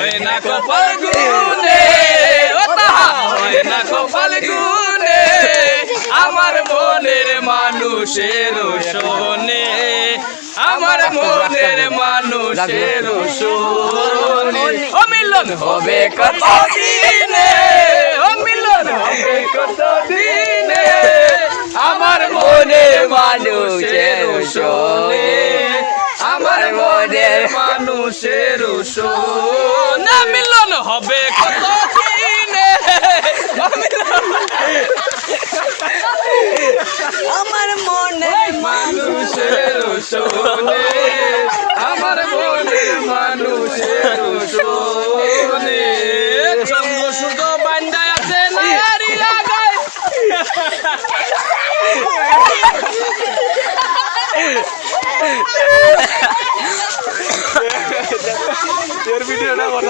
না কপাল গুনে ও তাহা হয় না কপাল গুনে আমার মনের মানুষের শোনে আমার মনের মানুষের শোনে ও মিলন হবে কত দিনে ও মিলন হবে কত দিনে আমার মনের মানুষের শোনে আমার মনের মানুষের শোনে মিলন হবে কত দিনে আমার মনে মানুষের শোনে আমার মনের মানুষের শোনে